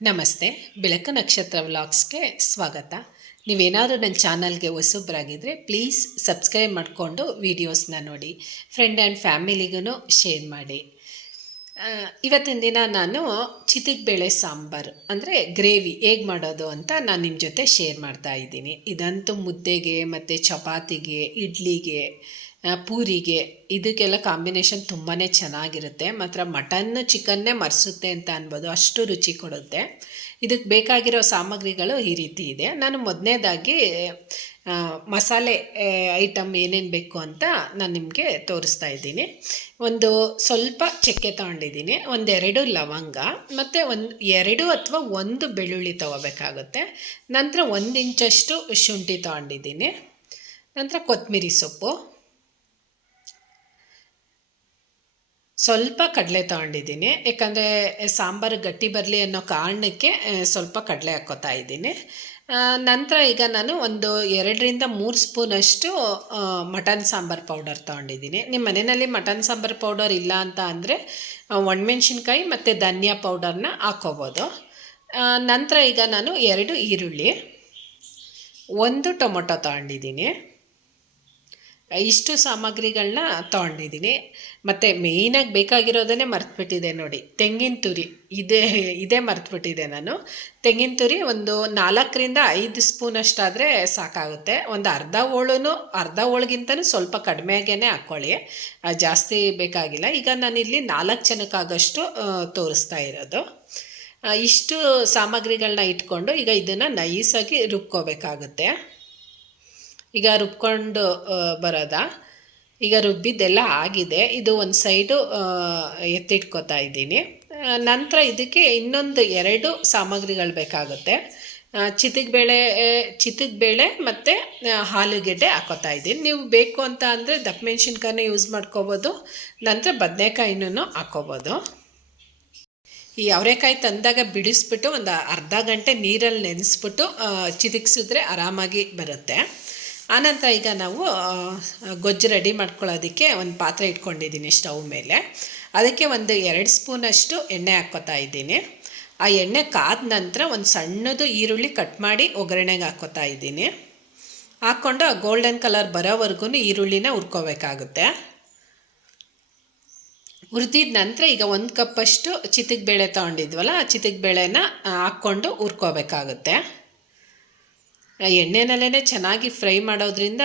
ನಮಸ್ತೆ. ಬೆಳಕು ನಕ್ಷತ್ರ ವ್ಲಾಗ್ಸ್ಗೆ ಸ್ವಾಗತ. ನೀವೇನಾದರೂ ನನ್ನ ಚಾನಲ್ಗೆ ಹೊಸಬ್ರಾಗಿದ್ದರೆ ಪ್ಲೀಸ್ ಸಬ್ಸ್ಕ್ರೈಬ್ ಮಾಡಿಕೊಂಡು ವೀಡಿಯೋಸ್ನ ನೋಡಿ, ಫ್ರೆಂಡ್ ಆ್ಯಂಡ್ ಫ್ಯಾಮಿಲಿಗೂ ಶೇರ್ ಮಾಡಿ. ಇವತ್ತಿನ ದಿನ ನಾನು ಚಿತಿಕ್ಬೇಳೆ ಸಾಂಬಾರು ಅಂದರೆ ಗ್ರೇವಿ ಹೇಗೆ ಮಾಡೋದು ಅಂತ ನಾನು ನಿಮ್ಮ ಜೊತೆ ಶೇರ್ ಮಾಡ್ತಾ ಇದ್ದೀನಿ. ಇದಂತೂ ಮುದ್ದೆಗೆ ಮತ್ತು ಚಪಾತಿಗೆ, ಇಡ್ಲಿಗೆ, ಪೂರಿಗೆ ಇದಕ್ಕೆಲ್ಲ ಕಾಂಬಿನೇಷನ್ ತುಂಬಾ ಚೆನ್ನಾಗಿರುತ್ತೆ. ಮಾತ್ರ ಮಟನ್ನು ಚಿಕನ್ನೇ ಮರೆಸುತ್ತೆ ಅಂತ ಅನ್ಬೋದು, ಅಷ್ಟು ರುಚಿ ಕೊಡುತ್ತೆ. ಇದಕ್ಕೆ ಬೇಕಾಗಿರೋ ಸಾಮಗ್ರಿಗಳು ಈ ರೀತಿ ಇದೆ. ನಾನು ಮೊದಲನೇದಾಗಿ ಮಸಾಲೆ ಐಟಮ್ ಏನೇನು ಬೇಕು ಅಂತ ನಾನು ನಿಮಗೆ ತೋರಿಸ್ತಾ ಇದ್ದೀನಿ. ಒಂದು ಸ್ವಲ್ಪ ಚಕ್ಕೆ ತೊಗೊಂಡಿದ್ದೀನಿ, ಒಂದೆರಡು ಲವಂಗ ಮತ್ತು ಎರಡು ಅಥವಾ ಒಂದು ಬೆಳ್ಳುಳ್ಳಿ ತೊಗೋಬೇಕಾಗುತ್ತೆ. ನಂತರ 1 ಇಂಚಷ್ಟು ಶುಂಠಿ ತೊಗೊಂಡಿದ್ದೀನಿ. ನಂತರ ಕೊತ್ತಂಬರಿ ಸೊಪ್ಪು, ಸ್ವಲ್ಪ ಕಡಲೆ ತೊಗೊಂಡಿದ್ದೀನಿ. ಯಾಕಂದರೆ ಸಾಂಬಾರು ಗಟ್ಟಿ ಬರಲಿ ಅನ್ನೋ ಕಾರಣಕ್ಕೆ ಸ್ವಲ್ಪ ಕಡಲೆ ಹಾಕ್ಕೋತಾ ಇದ್ದೀನಿ. ನಂತರ ಈಗ ನಾನು ಒಂದು 2-3 ಸ್ಪೂನಷ್ಟು ಮಟನ್ ಸಾಂಬಾರು ಪೌಡರ್ ತೊಗೊಂಡಿದ್ದೀನಿ. ನಿಮ್ಮ ಮನೆಯಲ್ಲಿ ಮಟನ್ ಸಾಂಬಾರು ಪೌಡರ್ ಇಲ್ಲ ಅಂತ ಅಂದರೆ ಒಣಮೆಣ್ಸಿನ್ಕಾಯಿ ಮತ್ತು ಧನಿಯಾ ಪೌಡರ್ನ ಹಾಕ್ಕೋಬೋದು. ನಂತರ ಈಗ ನಾನು 2 ಈರುಳ್ಳಿ, 1 ಟೊಮೊಟೊ ತೊಗೊಂಡಿದ್ದೀನಿ. ಇಷ್ಟು ಸಾಮಗ್ರಿಗಳನ್ನ ತೊಗೊಂಡಿದ್ದೀನಿ. ಮತ್ತು ಮೇಯ್ನಾಗಿ ಬೇಕಾಗಿರೋದನ್ನೇ ಮರ್ತುಬಿಟ್ಟಿದೆ ನೋಡಿ, ತೆಂಗಿನ ತುರಿ. ಇದೇ ಮರ್ತುಬಿಟ್ಟಿದೆ ನಾನು. ತೆಂಗಿನ ತುರಿ ಒಂದು 4-5 ಸ್ಪೂನಷ್ಟಾದರೆ ಸಾಕಾಗುತ್ತೆ. ಒಂದು ಅರ್ಧ ಹೋಳಿಗಿಂತನೂ ಸ್ವಲ್ಪ ಕಡಿಮೆಗೇ ಹಾಕ್ಕೊಳ್ಳಿ, ಜಾಸ್ತಿ ಬೇಕಾಗಿಲ್ಲ. ಈಗ ನಾನಿಲ್ಲಿ 4 ಜನಕ್ಕಾಗಷ್ಟು ತೋರಿಸ್ತಾ ಇರೋದು. ಇಷ್ಟು ಸಾಮಗ್ರಿಗಳನ್ನ ಇಟ್ಕೊಂಡು ಈಗ ಇದನ್ನು ನೈಸಾಗಿ ರುಬ್ಕೋಬೇಕಾಗುತ್ತೆ. ಈಗ ರುಬ್ಕೊಂಡು ಬರೋದಾ, ಈಗ ರುಬ್ಬಿದ್ದೆಲ್ಲ ಆಗಿದೆ. ಇದು ಒಂದು ಸೈಡು ಎತ್ತಿಟ್ಕೋತಾ ಇದ್ದೀನಿ. ನಂತರ ಇದಕ್ಕೆ ಇನ್ನೊಂದು 2 ಸಾಮಗ್ರಿಗಳು ಬೇಕಾಗುತ್ತೆ. ಚಿತಿಕ್ಬೇಳೆ ಮತ್ತು ಆಲೂಗೆಡ್ಡೆ ಹಾಕೋತಾ ಇದ್ದೀನಿ. ನೀವು ಬೇಕು ಅಂತ ಅಂದರೆ ದಪ್ಪ ಮೆಣಸಿನ್ಕಾಯಿನ ಯೂಸ್ ಮಾಡ್ಕೋಬೋದು. ನಂತರ ಬದನೆಕಾಯಿನೂ ಹಾಕ್ಕೋಬೋದು. ಈ ಅವರೆಕಾಯಿ ತಂದಾಗ ಬಿಡಿಸ್ಬಿಟ್ಟು ಒಂದು ಅರ್ಧ ಗಂಟೆ ನೀರಲ್ಲಿ ನೆನೆಸ್ಬಿಟ್ಟು ಚಿತಿಕ್ಸಿದ್ರೆ ಆರಾಮಾಗಿ ಬರುತ್ತೆ. ಆನಂತರ ಈಗ ನಾವು ಗೊಜ್ಜು ರೆಡಿ ಮಾಡ್ಕೊಳ್ಳೋದಕ್ಕೆ ಒಂದು ಪಾತ್ರೆ ಇಟ್ಕೊಂಡಿದ್ದೀನಿ ಸ್ಟವ್ ಮೇಲೆ. ಅದಕ್ಕೆ ಒಂದು 2 ಸ್ಪೂನಷ್ಟು ಎಣ್ಣೆ ಹಾಕ್ಕೋತಾ ಇದ್ದೀನಿ. ಆ ಎಣ್ಣೆ ಕಾದ ನಂತರ ಒಂದು ಸಣ್ಣದು ಈರುಳ್ಳಿ ಕಟ್ ಮಾಡಿ ಒಗ್ಗರಣೆಗೆ ಹಾಕ್ಕೋತಾ ಇದ್ದೀನಿ. ಹಾಕ್ಕೊಂಡು ಆ ಗೋಲ್ಡನ್ ಕಲರ್ ಬರೋವರೆಗೂ ಈರುಳ್ಳಿನ ಹುರ್ಕೋಬೇಕಾಗುತ್ತೆ. ಹುರಿದಿದ ನಂತರ ಈಗ 1 ಕಪ್ಪಷ್ಟು ಚಿತಿಕ್ಬೇಳೆ ತೊಗೊಂಡಿದ್ವಲ್ಲ, ಆ ಚಿತಿಕ್ಬೇಳೆನ ಹಾಕ್ಕೊಂಡು ಹುರ್ಕೋಬೇಕಾಗುತ್ತೆ. ಎಣ್ಣೆನಲ್ಲೇ ಚೆನ್ನಾಗಿ ಫ್ರೈ ಮಾಡೋದ್ರಿಂದ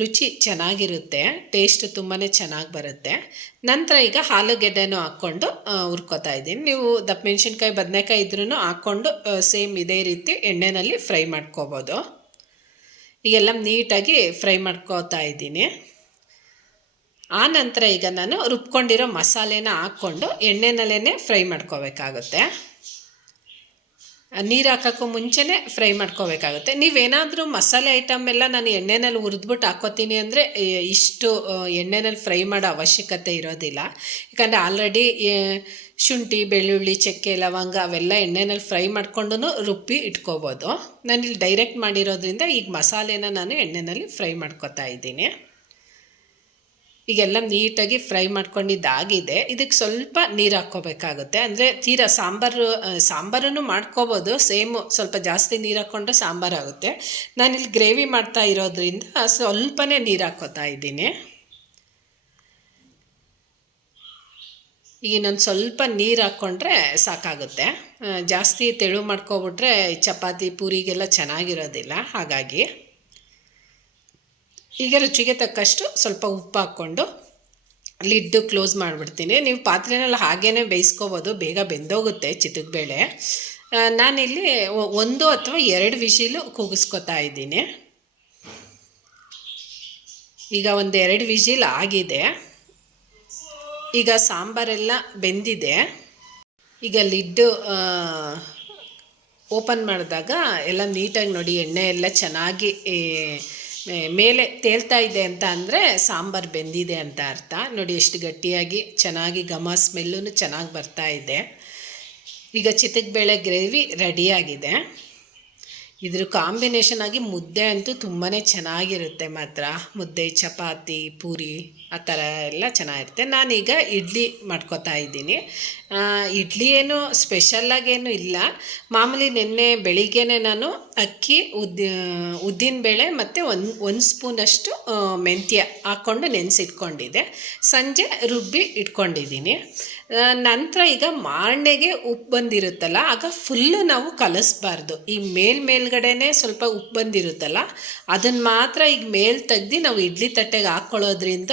ರುಚಿ ಚೆನ್ನಾಗಿರುತ್ತೆ, ಟೇಸ್ಟ್ ತುಂಬಾ ಚೆನ್ನಾಗಿ ಬರುತ್ತೆ. ನಂತರ ಈಗ ಆಲೂಗೆಡ್ಡೆನೂ ಹಾಕ್ಕೊಂಡು ಹುರ್ಕೋತಾ ಇದ್ದೀನಿ. ನೀವು ದಪ್ಪ ಮೆಣಸಿನ್ಕಾಯಿ ಬದನೆಕಾಯಿ ಇದ್ರೂ ಹಾಕ್ಕೊಂಡು ಸೇಮ್ ಇದೇ ರೀತಿ ಎಣ್ಣೆಯಲ್ಲಿ ಫ್ರೈ ಮಾಡ್ಕೋಬೋದು. ಈಗೆಲ್ಲ ನೀಟಾಗಿ ಫ್ರೈ ಮಾಡ್ಕೋತಾ ಇದ್ದೀನಿ. ಆ ನಂತರ ಈಗ ನಾನು ರುಬ್ಕೊಂಡಿರೋ ಮಸಾಲೆನ ಹಾಕ್ಕೊಂಡು ಎಣ್ಣೆನಲ್ಲೇ ಫ್ರೈ ಮಾಡ್ಕೋಬೇಕಾಗುತ್ತೆ. ನೀರು ಹಾಕೋಕ್ಕೂ ಮುಂಚೆನೇ ಫ್ರೈ ಮಾಡ್ಕೋಬೇಕಾಗುತ್ತೆ. ನೀವೇನಾದರೂ ಮಸಾಲೆ ಐಟಮ್ ಎಲ್ಲ ನಾನು ಎಣ್ಣೆನಲ್ಲಿ ಹುರಿದ್ಬಿಟ್ಟು ಹಾಕ್ಕೋತೀನಿ ಅಂದರೆ ಇಷ್ಟು ಎಣ್ಣೆನಲ್ಲಿ ಫ್ರೈ ಮಾಡೋ ಅವಶ್ಯಕತೆ ಇರೋದಿಲ್ಲ. ಯಾಕಂದರೆ ಆಲ್ರೆಡಿ ಶುಂಠಿ, ಬೆಳ್ಳುಳ್ಳಿ, ಚಕ್ಕೆ, ಲವಂಗ ಅವೆಲ್ಲ ಎಣ್ಣೆನಲ್ಲಿ ಫ್ರೈ ಮಾಡ್ಕೊಂಡು ರುಬ್ಬಿ ಇಟ್ಕೋಬೋದು. ನಾನಿಲ್ಲಿ ಡೈರೆಕ್ಟ್ ಮಾಡಿರೋದ್ರಿಂದ ಈಗ ಮಸಾಲೆನ ನಾನು ಎಣ್ಣೆಯಲ್ಲಿ ಫ್ರೈ ಮಾಡ್ಕೋತಾ ಇದ್ದೀನಿ. ಈಗೆಲ್ಲ ನೀಟಾಗಿ ಫ್ರೈ ಮಾಡ್ಕೊಂಡಿದ್ದಾಗಿದೆ. ಇದಕ್ಕೆ ಸ್ವಲ್ಪ ನೀರು ಹಾಕ್ಕೋಬೇಕಾಗುತ್ತೆ. ಅಂದರೆ ತೀರಾ ಸಾಂಬಾರನ್ನು ಮಾಡ್ಕೋಬೋದು, ಸೇಮು ಸ್ವಲ್ಪ ಜಾಸ್ತಿ ನೀರು ಹಾಕ್ಕೊಂಡ್ರೆ ಸಾಂಬಾರಾಗುತ್ತೆ. ನಾನಿಲ್ಲಿ ಗ್ರೇವಿ ಮಾಡ್ತಾ ಇರೋದ್ರಿಂದ ಸ್ವಲ್ಪನೇ ನೀರು ಹಾಕ್ಕೋತಾ ಇದ್ದೀನಿ. ಈಗ ಇನ್ನೊಂದು ಸ್ವಲ್ಪ ನೀರು ಹಾಕ್ಕೊಂಡ್ರೆ ಸಾಕಾಗುತ್ತೆ. ಜಾಸ್ತಿ ತೆಳು ಮಾಡ್ಕೊಬಿಟ್ರೆ ಚಪಾತಿ ಪೂರಿಗೆಲ್ಲ ಚೆನ್ನಾಗಿರೋದಿಲ್ಲ. ಹಾಗಾಗಿ ಈಗ ರುಚಿಗೆ ತಕ್ಕಷ್ಟು ಸ್ವಲ್ಪ ಉಪ್ಪು ಹಾಕ್ಕೊಂಡು ಲಿಡ್ಡು ಕ್ಲೋಸ್ ಮಾಡಿಬಿಡ್ತೀನಿ. ನೀವು ಪಾತ್ರೆನೆಲ್ಲ ಹಾಗೇ ಬೇಯಿಸ್ಕೋಬೋದು, ಬೇಗ ಬೆಂದೋಗುತ್ತೆ ಚಿತಿಕ್ಬೇಳೆ. ನಾನಿಲ್ಲಿ 1 ಅಥವಾ 2 ವಿಶಿಲು ಕೂಗಿಸ್ಕೊತಾ ಇದ್ದೀನಿ. ಈಗ 1-2 ವಿಶಿಲ್ ಆಗಿದೆ. ಈಗ ಸಾಂಬಾರೆಲ್ಲ ಬೆಂದಿದೆ. ಈಗ ಲಿಡ್ಡು ಓಪನ್ ಮಾಡಿದಾಗ ಎಲ್ಲ ನೀಟಾಗಿ ನೋಡಿ, ಎಣ್ಣೆ ಎಲ್ಲ ಚೆನ್ನಾಗಿ ಮೇಲೆ ತೇಲ್ತಾ ಇದೆ ಅಂತ ಅಂದರೆ ಸಾಂಬಾರು ಬೆಂದಿದೆ ಅಂತ ಅರ್ಥ. ನೋಡಿ ಎಷ್ಟು ಗಟ್ಟಿಯಾಗಿ ಚೆನ್ನಾಗಿ ಘಮ ಸ್ಮೆಲ್ಲೂ ಚೆನ್ನಾಗಿ ಬರ್ತಾ ಇದೆ. ಈಗ ಚಿತಿಕ್ಬೇಳೆ ಗ್ರೇವಿ ರೆಡಿಯಾಗಿದೆ. ಇದ್ರ ಕಾಂಬಿನೇಷನ್ ಆಗಿ ಮುದ್ದೆ ಅಂತೂ ತುಂಬಾ ಚೆನ್ನಾಗಿರುತ್ತೆ. ಮಾತ್ರ ಮುದ್ದೆ, ಚಪಾತಿ, ಪೂರಿ ಆ ಥರ ಎಲ್ಲ ಚೆನ್ನಾಗಿರುತ್ತೆ. ನಾನೀಗ ಇಡ್ಲಿ ಮಾಡ್ಕೋತಾ ಇದ್ದೀನಿ. ಇಡ್ಲಿ ಏನು ಸ್ಪೆಷಲ್ಲಾಗೇನು ಇಲ್ಲ. ಮಾಮೂಲಿ ನಿನ್ನೆ ಬೆಳಿಗ್ಗೆನೇ ನಾನು ಅಕ್ಕಿ ಉದ್ದಿನಬೇಳೆ ಮತ್ತು ಒಂದು ಸ್ಪೂನಷ್ಟು ಮೆಂತ್ಯ ಹಾಕ್ಕೊಂಡು ನೆನೆಸಿಟ್ಕೊಂಡಿದ್ದೆ. ಸಂಜೆ ರುಬ್ಬಿ ಇಟ್ಕೊಂಡಿದ್ದೀನಿ. ನಂತರ ಈಗ ಮಾರ್ನೆಗೆ ಉಪ್ಪು ಬಂದಿರುತ್ತಲ್ಲ, ಆಗ ಫುಲ್ಲು ನಾವು ಕಲಿಸ್ಬಾರ್ದು. ಈ ಮೇಲ್ಗಡೆನೇ ಸ್ವಲ್ಪ ಉಪ್ಪು ಬಂದಿರುತ್ತಲ್ಲ, ಅದನ್ನು ಮಾತ್ರ ಈಗ ತೆಗ್ದು ನಾವು ಇಡ್ಲಿ ತಟ್ಟೆಗೆ ಹಾಕ್ಕೊಳ್ಳೋದ್ರಿಂದ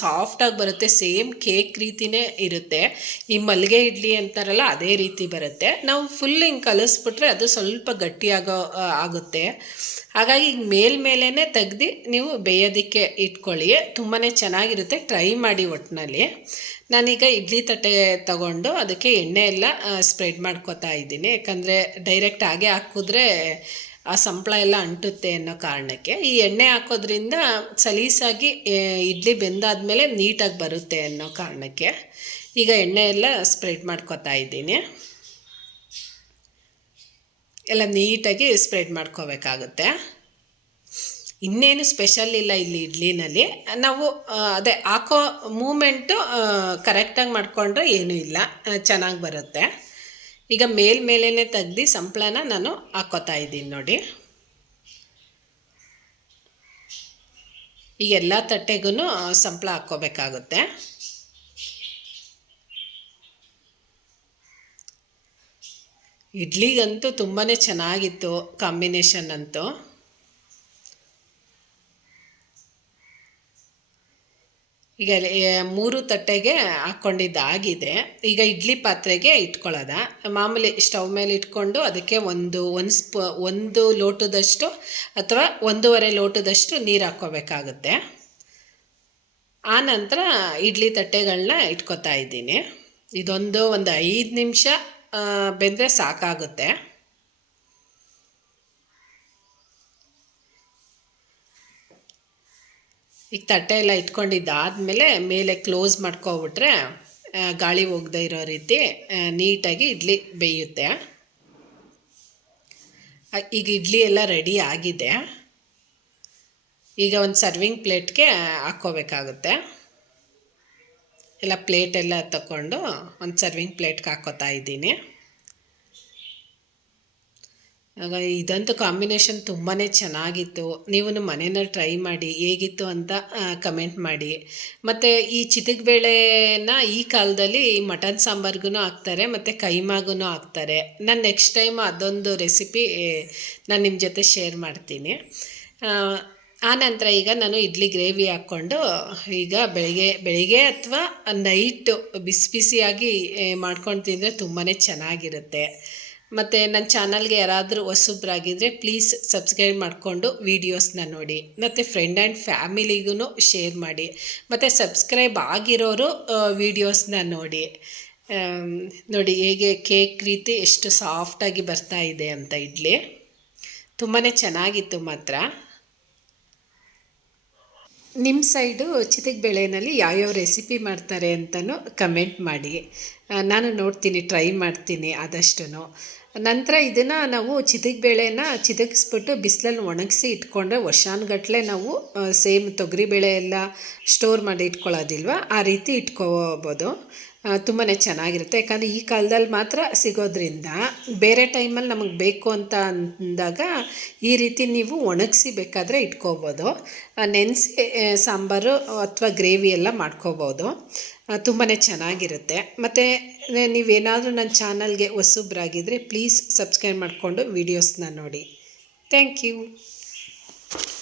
ಸಾಫ್ಟಾಗಿ ಬರುತ್ತೆ. ಸೇಮ್ ಕೇಕ್ ರೀತಿಯೇ ಇರುತ್ತೆ. ಈ ಮಲ್ಲಿಗೆ ಇಡ್ಲಿ ಅಂತಾರಲ್ಲ ಅದೇ ರೀತಿ ಬರುತ್ತೆ. ನಾವು ಫುಲ್ ಹಿಂಗೆ ಕಲಿಸ್ಬಿಟ್ರೆ ಅದು ಸ್ವಲ್ಪ ಆಗುತ್ತೆ. ಹಾಗಾಗಿ ಈಗ ಮೇಲೇ ತೆಗ್ದು ನೀವು ಬೇಯೋದಕ್ಕೆ ಇಟ್ಕೊಳ್ಳಿ, ತುಂಬಾ ಚೆನ್ನಾಗಿರುತ್ತೆ. ಟ್ರೈ ಮಾಡಿ ಒಟ್ಟಿನಲ್ಲಿ. ನಾನೀಗ ಇಡ್ಲಿ ತಟ್ಟೆ ತಗೊಂಡು ಅದಕ್ಕೆ ಎಣ್ಣೆ ಎಲ್ಲ ಸ್ಪ್ರೆಡ್ ಮಾಡ್ಕೊತಾ ಇದ್ದೀನಿ. ಯಾಕಂದರೆ ಡೈರೆಕ್ಟ್ ಹಾಗೆ ಹಾಕಿದ್ರೆ ಆ ಸಂಪಳ ಎಲ್ಲ ಅಂಟುತ್ತೆ ಅನ್ನೋ ಕಾರಣಕ್ಕೆ. ಈ ಎಣ್ಣೆ ಹಾಕೋದ್ರಿಂದ ಸಲೀಸಾಗಿ ಇಡ್ಲಿ ಬೆಂದಾದ್ಮೇಲೆ ನೀಟಾಗಿ ಬರುತ್ತೆ ಅನ್ನೋ ಕಾರಣಕ್ಕೆ ಈಗ ಎಣ್ಣೆ ಎಲ್ಲ ಸ್ಪ್ರೆಡ್ ಮಾಡ್ಕೊತಾ ಇದ್ದೀನಿ. ಎಲ್ಲ ನೀಟಾಗಿ ಸ್ಪ್ರೆಡ್ ಮಾಡ್ಕೋಬೇಕಾಗುತ್ತೆ. ಇನ್ನೇನು ಸ್ಪೆಷಲ್ ಇಲ್ಲ ಇಲ್ಲಿ ಇಡ್ಲಿನಲ್ಲಿ. ನಾವು ಅದೇ ಹಾಕೋ ಮೂಮೆಂಟು ಕರೆಕ್ಟಾಗಿ ಮಾಡಿಕೊಂಡ್ರೆ ಏನೂ ಇಲ್ಲ, ಚೆನ್ನಾಗಿ ಬರುತ್ತೆ. ಈಗ ಮೇಲೇ ತೆಗ್ದು ಸಂಪಳನ ನಾನು ಹಾಕ್ಕೋತಾ ಇದ್ದೀನಿ ನೋಡಿ. ಈಗ ಎಲ್ಲ ತಟ್ಟೆಗೂ ಸಂಪಳ ಹಾಕ್ಕೋಬೇಕಾಗುತ್ತೆ. ಇಡ್ಲಿಗಂತೂ ತುಂಬಾ ಚೆನ್ನಾಗಿತ್ತು ಕಾಂಬಿನೇಷನ್ ಅಂತೂ. ಈಗ 3 ತಟ್ಟೆಗೆ ಹಾಕ್ಕೊಂಡಿದ್ದಾಗಿದೆ. ಈಗ ಇಡ್ಲಿ ಪಾತ್ರೆಗೆ ಇಟ್ಕೊಳ್ಳೋದ. ಮಾಮೂಲಿ ಸ್ಟವ್ ಮೇಲೆ ಇಟ್ಕೊಂಡು ಅದಕ್ಕೆ ಒಂದು ಲೋಟದಷ್ಟು ಅಥವಾ 1.5 ಲೋಟದಷ್ಟು ನೀರು ಹಾಕ್ಕೋಬೇಕಾಗುತ್ತೆ. ಆನಂತರ ಇಡ್ಲಿ ತಟ್ಟೆಗಳನ್ನ ಇಟ್ಕೊತಾ ಇದ್ದೀನಿ. ಒಂದು 5 ನಿಮಿಷ ಬೆಂದರೆ ಸಾಕಾಗುತ್ತೆ. ಈಗ ತಟ್ಟೆ ಎಲ್ಲ ಇಟ್ಕೊಂಡಿದ್ದಾದಮೇಲೆ ಮೇಲೆ ಕ್ಲೋಸ್ ಮಾಡ್ಕೊಬಿಟ್ರೆ ಗಾಳಿ ಹೋಗದೇ ಇರೋ ರೀತಿ ನೀಟಾಗಿ ಇಡ್ಲಿ ಬೇಯುತ್ತೆ. ಈಗ ಇಡ್ಲಿ ಎಲ್ಲ ರೆಡಿ ಆಗಿದೆ. ಈಗ ಒಂದು ಸರ್ವಿಂಗ್ ಪ್ಲೇಟ್ಗೆ ಹಾಕ್ಕೋಬೇಕಾಗುತ್ತೆ. ಎಲ್ಲ ಪ್ಲೇಟೆಲ್ಲ ತಗೊಂಡು ಒಂದು ಸರ್ವಿಂಗ್ ಪ್ಲೇಟ್ಗೆ ಹಾಕ್ಕೋತಾ ಇದ್ದೀನಿ. ಆಗ ಇದಂತೂ ಕಾಂಬಿನೇಷನ್ ತುಂಬಾ ಚೆನ್ನಾಗಿತ್ತು. ನೀವು ಮನೆಯಲ್ಲಿ ಟ್ರೈ ಮಾಡಿ ಹೇಗಿತ್ತು ಅಂತ ಕಮೆಂಟ್ ಮಾಡಿ. ಮತ್ತು ಈ ಚಿತಕಬೇಳೆನ ಈ ಕಾಲದಲ್ಲಿ ಮಟನ್ ಸಾಂಬಾರ್ಗೂ ಹಾಕ್ತಾರೆ ಮತ್ತು ಕೈಮಾಗೂ ಹಾಕ್ತಾರೆ. ನಾನು ನೆಕ್ಸ್ಟ್ ಟೈಮ್ ಅದೊಂದು ರೆಸಿಪಿ ನಾನು ನಿಮ್ಮ ಜೊತೆ ಶೇರ್ ಮಾಡ್ತೀನಿ. ಆನಂತರ ಈಗ ನಾನು ಇಡ್ಲಿ ಗ್ರೇವಿ ಹಾಕ್ಕೊಂಡು ಈಗ ಬೆಳಿಗ್ಗೆ ಅಥವಾ ನೈಟು ಬಿಸಿಯಾಗಿ ಮಾಡ್ಕೊಂಡು ತಿಂದರೆ ತುಂಬಾ ಚೆನ್ನಾಗಿರುತ್ತೆ. ಮತ್ತು ನನ್ನ ಚಾನಲ್ಗೆ ಯಾರಾದರೂ ಹೊಸಬ್ರಾಗಿದ್ದರೆ ಪ್ಲೀಸ್ ಸಬ್ಸ್ಕ್ರೈಬ್ ಮಾಡಿಕೊಂಡು ವೀಡಿಯೋಸ್ನ ನೋಡಿ. ಮತ್ತು ಫ್ರೆಂಡ್ ಆ್ಯಂಡ್ ಫ್ಯಾಮಿಲಿಗೂ ಶೇರ್ ಮಾಡಿ. ಮತ್ತು ಸಬ್ಸ್ಕ್ರೈಬ್ ಆಗಿರೋರು ವೀಡಿಯೋಸ್ನ ನೋಡಿ. ನೋಡಿ ಹೇಗೆ ಕೇಕ್ ರೀತಿ ಎಷ್ಟು ಸಾಫ್ಟಾಗಿ ಬರ್ತಾ ಇದೆ ಅಂತ ಇಡ್ಲಿ. ತುಂಬಾ ಚೆನ್ನಾಗಿತ್ತು ಮಾತ್ರ. ನಿಮ್ಮ ಸೈಡು ಚಿತಕಬೇಳೆನಲ್ಲಿ ಯಾವ್ಯಾವ ರೆಸಿಪಿ ಮಾಡ್ತಾರೆ ಅಂತಲೂ ಕಮೆಂಟ್ ಮಾಡಿ. ನಾನು ನೋಡ್ತೀನಿ, ಟ್ರೈ ಮಾಡ್ತೀನಿ ಆದಷ್ಟು. ನಂತರ ಇದನ್ನು ನಾವು ಚಿತಕಬೇಳೆನ ಚಿತಕಿಸ್ಬಿಟ್ಟು ಬಿಸಿಲಲ್ಲಿ ಒಣಗಿಸಿ ಇಟ್ಕೊಂಡ್ರೆ ವರ್ಷಾನುಗಟ್ಟಲೆ ನಾವು ಸೇಮ್ ತೊಗರಿಬೇಳೆ ಎಲ್ಲ ಸ್ಟೋರ್ ಮಾಡಿ ಇಟ್ಕೊಳ್ಳೋದಿಲ್ವ, ಆ ರೀತಿ ಇಟ್ಕೋಬೋದು. ತುಂಬಾ ಚೆನ್ನಾಗಿರುತ್ತೆ. ಯಾಕಂದರೆ ಈ ಕಾಲದಲ್ಲಿ ಮಾತ್ರ ಸಿಗೋದ್ರಿಂದ ಬೇರೆ ಟೈಮಲ್ಲಿ ನಮಗೆ ಬೇಕು ಅಂತ ಅಂದಾಗ ಈ ರೀತಿ ನೀವು ಒಣಗಿಸಿ ಬೇಕಾದರೆ ಇಟ್ಕೋಬೋದು. ನೆನೆಸಿ ಸಾಂಬಾರು ಅಥವಾ ಗ್ರೇವಿ ಎಲ್ಲ ಮಾಡ್ಕೋಬೋದು. ತುಂಬಾ ಚೆನ್ನಾಗಿರುತ್ತೆ. ಮತ್ತು ನೀವೇನಾದರೂ ನನ್ನ ಚಾನಲ್ಗೆ ಹೊಸಬ್ರಾಗಿದ್ದರೆ ಪ್ಲೀಸ್ ಸಬ್ಸ್ಕ್ರೈಬ್ ಮಾಡಿಕೊಂಡು ವೀಡಿಯೋಸ್ನ ನೋಡಿ. Thank you.